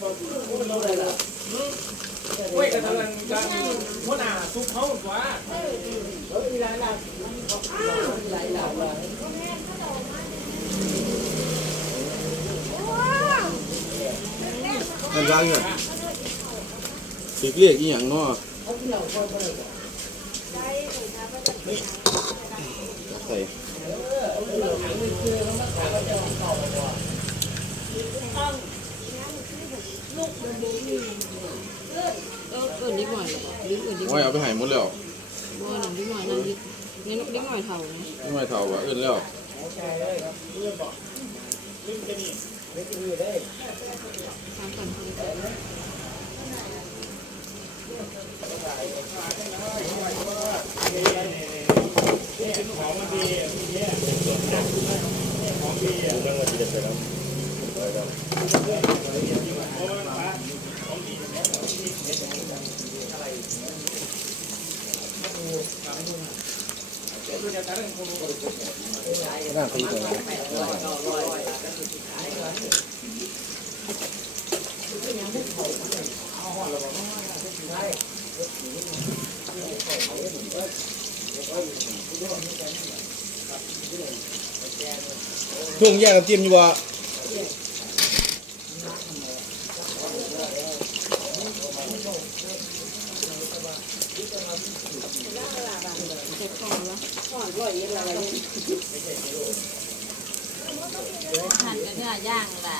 โอ้ยกระทำกันกันหัวหน้าซุปเขากว่านั่นร้านเนี่ยสิเรียกอีหยังเนาะใส่ เออเอิ้นนิดหน่อยลิ้นเอิ้นนิดหน่อ้อยยเอาไปให้หมดแล้วบ่หนังนิดหน่อยนั่นนิดนี่นกนิดหน่อยเท่านะไม่เท่าว่าอื่นแล้วตามกันเขาเลยน่าคุยกันช่ว งแยกกันจิ้มอยู่ว่าเจ็บคอแล้ว ทานกันเนื้อย่างล่ะ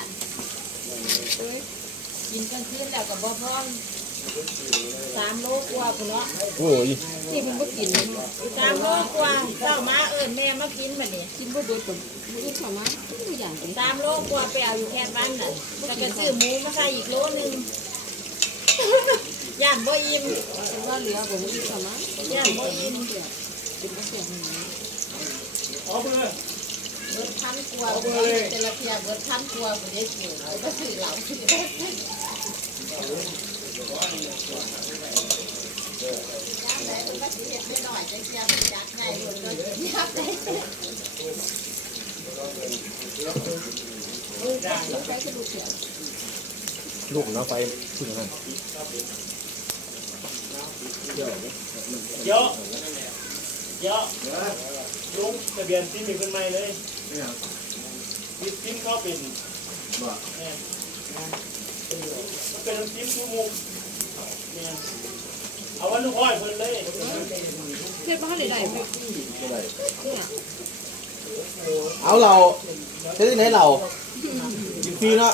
กินกันคืนแล้วกับบ่พร้อมสามโลกว่าพุ่นเนาะโอ้ยที่มันบ่กินเลยเนสามโลกว่าเจ้ามาเอิ้นแม่มากินบัดนี้กินบ่เบิดก็บ่กินข้าวมาตัวอย่างกันสามโลกว่าไปเอาอยู่แค่บ้านน่ะแล้วก็ซื้อหมูมาใส่อีกโลนึงย่านบ่อิ่ม แต่ว่าเหลือบ่บ่กินข้าวมาย่านบ่อิ่มกินบ่เสียหนึ่งเอาไปเลยเบิดพันกว่าแต่ละเที่ยเบิดพันกว่าบ่ได้เอาก็ซื้อเหล่ากันก็สิเฮ็ดได้น้องเที่ายเพิ่นก็สิยับได้ลูกน้าไฟพูดอย่างนั้น เยอะเยอะลุงทะเบียนซิมมีคนใหม่เลยซิมซิมเข้าเป็นเนี่ยมันเป็นซิมทุกมุมเนี่ยเอาวันลูกห้อยเพิ่นเลยเฮ็ดบ่ทันได้ได้แม่เอาเราใช้ที่ไหนเราฟรีเนาะ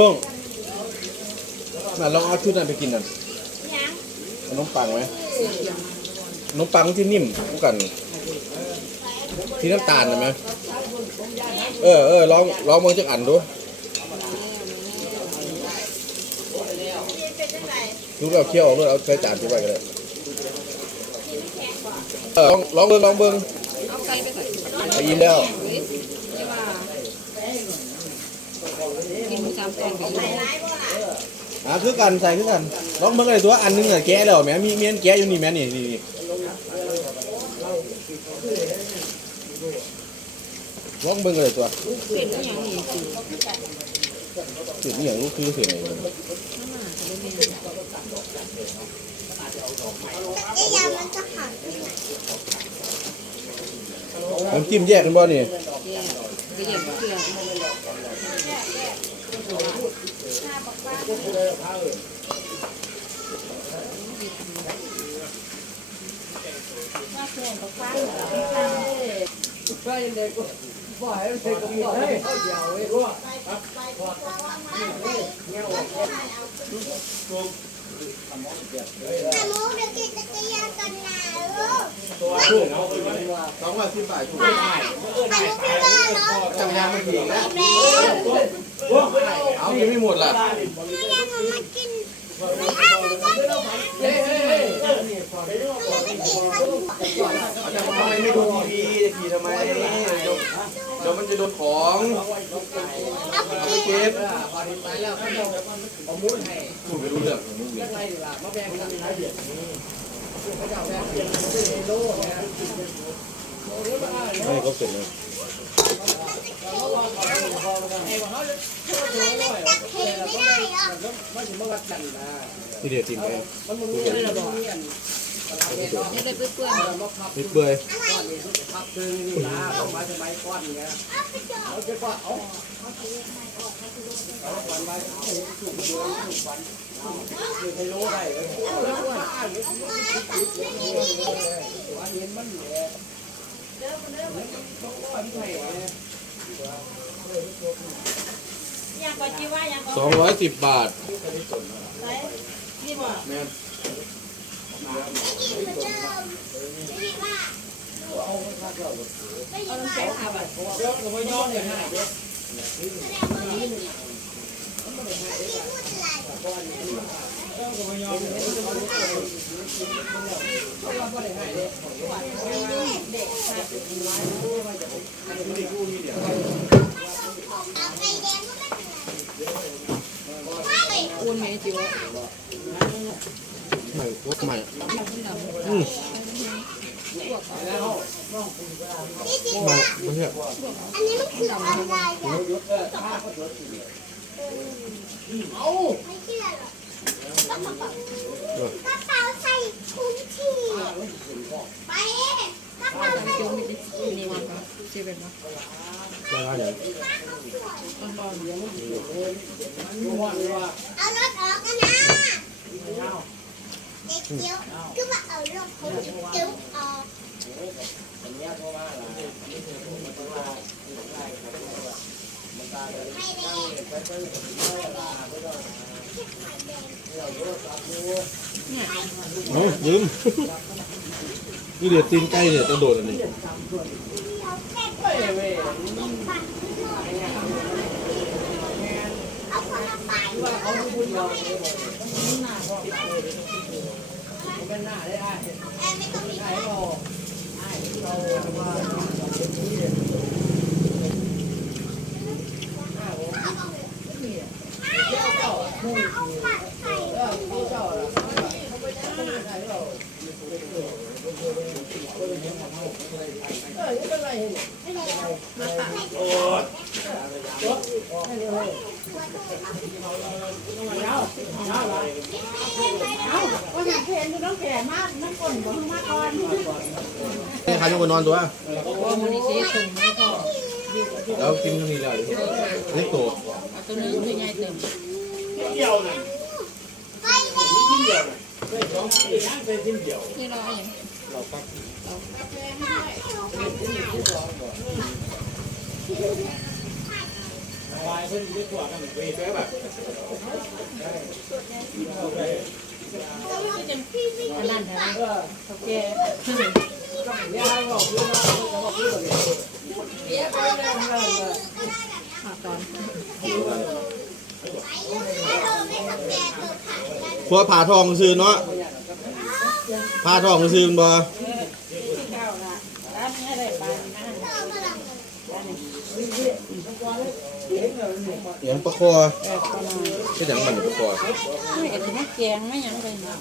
ช่วงน่ะลองเอาชุดนั้นไปกินนั่นยังขนมปังไหมขนมปังที่นิ่มคู่กัน ที่น้ำตาลนะไหมเออเออลองลองมองจักอันดูเป็นจังไดดูแล้วเคี่ยวออกเลยเอาใส่จานที่ไว้ก็ได้เออลองลองเบิ่งลองเบิ่งเอาไก่ไปใส่ไปยินแล้ว เฮ้ยอย่าว่ากินหมูสามกล่ องไปเลยร้ายบ่ล่ะอะคือกันใส่คือกันลองเบิ่งเลยตัวอันหนึงอะแกะแล้วแหมมีเมียนแกะอยู่นี่แหมนี่นี่นี่ลองเบิ่งเลยตัวเป็นอหย่างนี้สิจุดนี้อย่างลูกคือเสียงอะไรน้ำหนาจะได้แม่น้ำจิ้มแยกกันบ่นี่แย่ไปเหยียบเกลือเแต่มูเดี๋ยวกินจักรยานกันนะลูกตัวถูกเอาไปไว้สองร้อยสิบบาทถูกแต่มูพี่ว่าเนาะจักรยานมันผีนะแล้ว เอากินไม่หมดล่ะพี่ยังเอามากินไม่เอาไม่ได้กินนะหนูยังไม่กินมันทำไมไม่ดูทีวีจะขี่ทำไมเดี๋ยวมันจะโดนของเอาไปเอาไปกินเก็บพูดไม่รู้เรื่องไม่เขาเสร็จเลยทำไมมั นี่เดียวจริงไหมนี่เลยเปื่อยนิดเบื่อเอาไปจอด ยังก็คิดว่ายังก็สองร้อยสิบบาทนี่บ่แม่นไม่กินเหมือนเดิมไม่มีว่าไม่ยินว่าแสดงว่าไม่พูดอะไรเอาไฟ แดงก็ไม่เป็นไรๆคูณแม่จิ๋วใหม่พวกใหม่นี่จริงใหม่ว่าไม่ใช่อันนี้มันคืออะไรอะ ไม่เชื่อหรอกกระเป๋ากระเป๋าใส่ถุงฉี่ไปกระเป๋าใส่จิ๋วถุงมีนี่มันก็เซเว่นเนาะได้ได้เลยเอารถออกกันนะเด็กเกี้ยวคือว่าเอารถของเกี้ยวออกอ้ยืมนี่เดี๋ยวตีนใกล้เดี๋ยวจะโดดอันนี้เอาคนละไป เอาคนเดียวแอนไม่ต้องมีใครเอาปัดใส่เอาก็อยากเห็นดูน้องมากน้ำก่นบ่ากก่อน ให้ใครเป็นคนนอนตัวเพราะมันนี่สิถุงไม่พอแล้วกินตรงนี้เลยนี่โตเอาตัวนึงที่ใหญ่เต็ม เดียวน่ะไฟแดงเดียวน่ะเคยสองปีย่างเป็นชิ้นเดียวนี่เราอย่างวายเพิ่นได้ตัวกันไปแป๊บแบบนั่นแหละโอเคขาตอนพวกผ่าทองซื้อเนาะผ่าทองซื้อมันบ่อย่างประคอใช่อย่างมันประคอไม่กันไม่แกงไม่ยังเลยนะ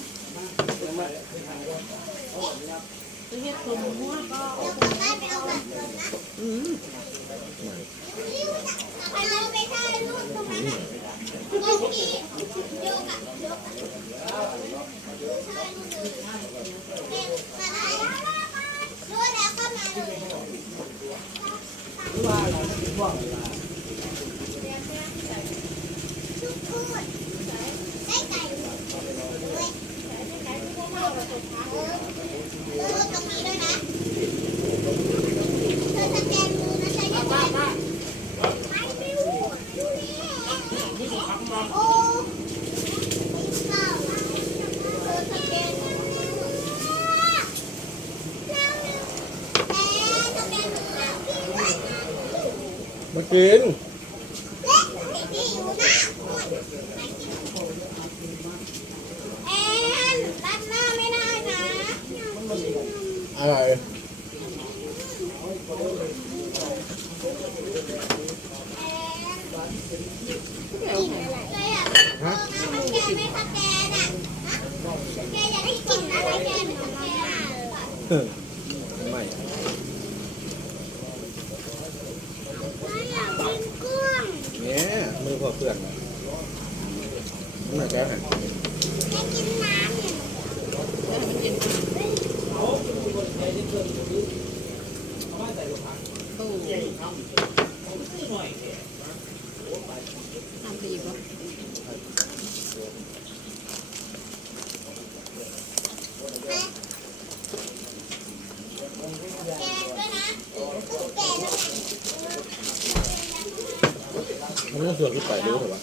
เฮ็ดตุ่มหัวก็ได้ไก่ด้วยเออตรงนี้ด้วยนะเธอสแกนมือนะใช่ไหมป้าป้าไม่ไม่รู้โอ้ข้าว มากิน เล็กไอ้ที่อยู่นะแอนรัดหน้าไม่ได้นะ อะไร ไม่เอาให้ แกอยากเออมันแกไม่ทักแกน่ะฮะแกอยากได้กลิ่นอะไรแกไม่ทักแกอะ ไม่ ไม่อยากกินกุ้ง เนี่ยมือพอ เพื่อนนะไม่แกกินน้ำเนี่ย แล้วมันเย็นโอ้น้ำดีป่ะ แกด้วยนะแกด้วยนะ มันต้องส่วนที่ไปดูเถอวะ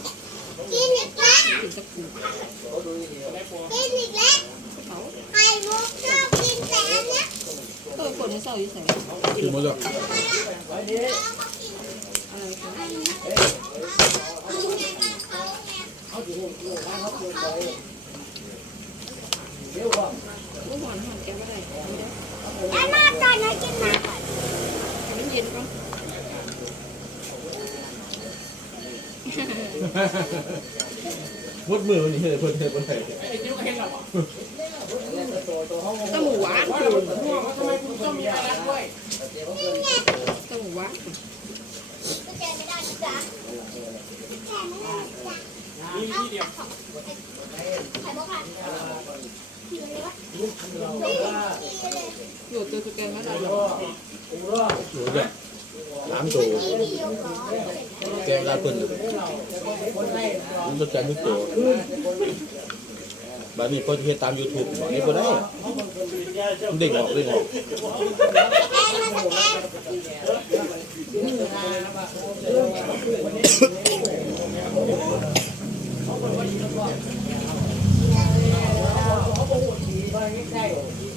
กินอีกแล้วกินตะกูกินอีกแล้วเขาไข่มุกชอบกินแต่อันเนี้ยเออคนเศร้าอยู่ใส่กินหมดแล้วไมล่ะเอาเขากินอะไรคะอันนี้เอาไงบ้างเงเขาเนี่ยกหวานมแกไม่ได้แล้วนอกจากนั้นกินน้ำก่อนมันเย็นก่อน มดมือนี่เลยเพื่นเพื่อนเพื่อนตะหมูหวานคือทำไมคุณต้องมีอะไรด้วยตะหมูหวานอไม่ได้นะจ๊ะแค่ไม่ได้นะจ๊วไข่มุกอะอยู่เลย วะนี่เลยอยู่ตัวแกมาได้หนูเนี่ยน้ำตัวนี่พี่ยกเหรอแกงลาเพิ่นมันจะแกงทุกตัวบบนี้พอเห็นตามยูทูบนี่ก็ได้เด้งออกเด้งออกแอนมาสแกนพวกไอ้ใหญ่คุณเป็นไหนเนี่ยขนาดีแล้วก็เขากินแล้วใช่อันนี้กินเกลือแต่ละบาทเลยบาทที่ตาที่ตากินที่ตา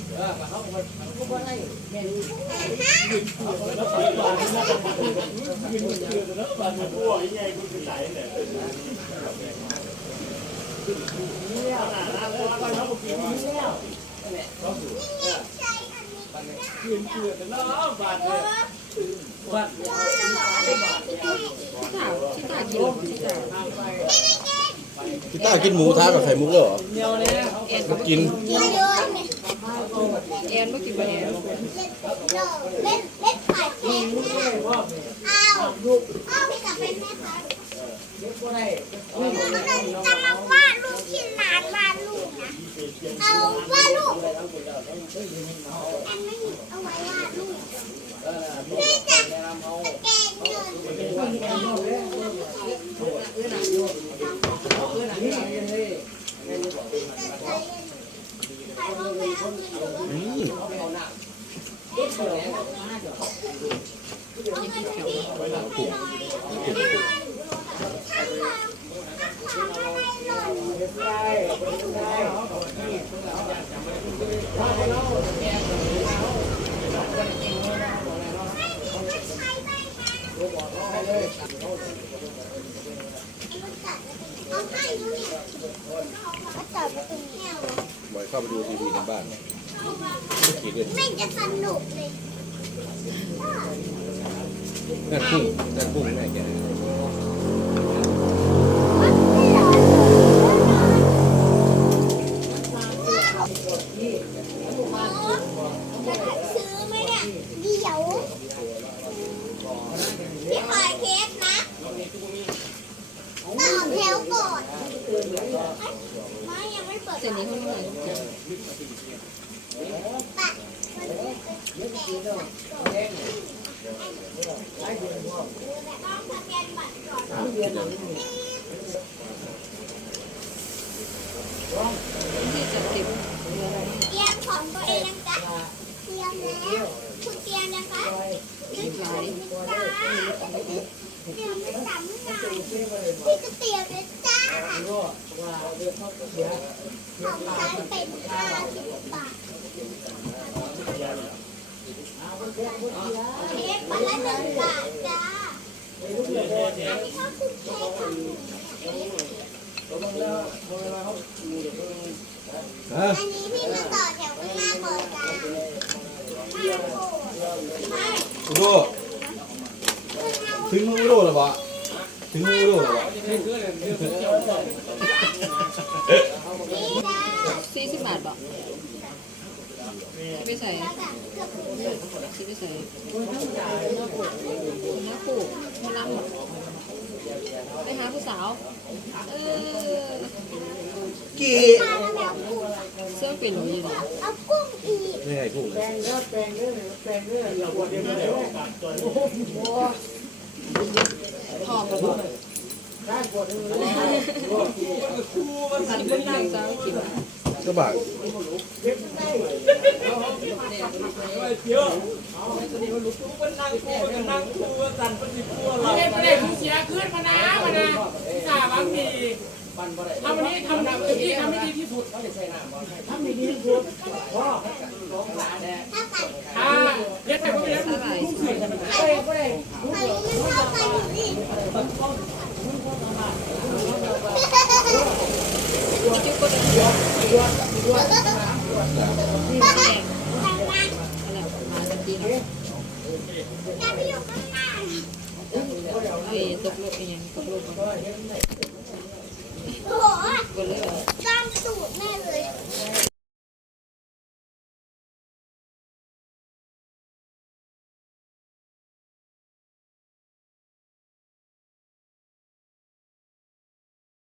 พี่ต้ากินหมูท้ากับไข่มุกเลยเหรอแอนมากิน กินเยอะเนี่ย แอนไม่กินไปแอนเล่นเล่นเล่นขายเค้กเนี่ยอ้าวอ้าวพี่กลับเป็นแม่ค้าเรจะมาวาดรูปที่ร้านวาดรูปนะ เอาวาดรูปอันไม่หยิบเอาไว้วาดรูปนี่จะสแกนเงินใครมองไปเอาเงินอยู่ อืม เอาเงินให้พี่ไปหน่อยช่างมาช่างมาให้เลยเอาให้ดูนี่เอาจั บ่อยเข้าไปดูทีวีในบ้านไม่กี่เดือน ไม่จะสนุกเลย นั่กุ้งนั่กุ้งแม่แกะได้ซื้อไหมเนี่ยเดี๋ยวพี่ขายเค้กนะต่อแถวก่อนไม่ยังไม่เปิด เส้นนี้เขาไม่ไหน ปะมันเป็นแกงต้องสแกนบัตรก่อน ที่จะเก็บ เตรียมของตัวเองยังจ๊ะเตรียมแล้วคุณเตรียมยังคะเตรียมจ้าเตรียมไม่สำ หน่อยพี่จะเตรียมเลยจ้าของฉันเป็นห้าสิบบาทเค้กวันละหนึ่งบาทจ้าฮะอันนี้พี่มาต่อแถวข้างหน้าก่อนจ้าไม่อุโดถึงมืออุโดหรอปะ ถึงมืออุโดหรอปะสี่สิบบาทบอกไปใส่ซื้อไปใส่นหน้าคู่คนลำไปหาผู้สาว เออกี่เสื้อเป็นหนูอยู่นะเอากุ้งอีกนี่ไงกุ้งเลยทองกับบอกอันนี้เป็นหนึ่งจ้ากิน ก็บาทเล่นประเด็นเสียขึ้นมานะมานะสาบางทีทำวันนี้ทำเต็มที่ทำให้ดีที่สุดทำให้ดีที่สุดพ่อถ้า ตัด อ่าเรียกไปก็ไม่ได้ สาหร่าย เสียใช่ไหม ไข่ไข่มันเข้าไปอยู่นี่ จุ๊บก็ได้แดงอะไรมาตะกี้เนาะ จะไปอยู่ข้างหน้า เอ้ยตกโลกยัง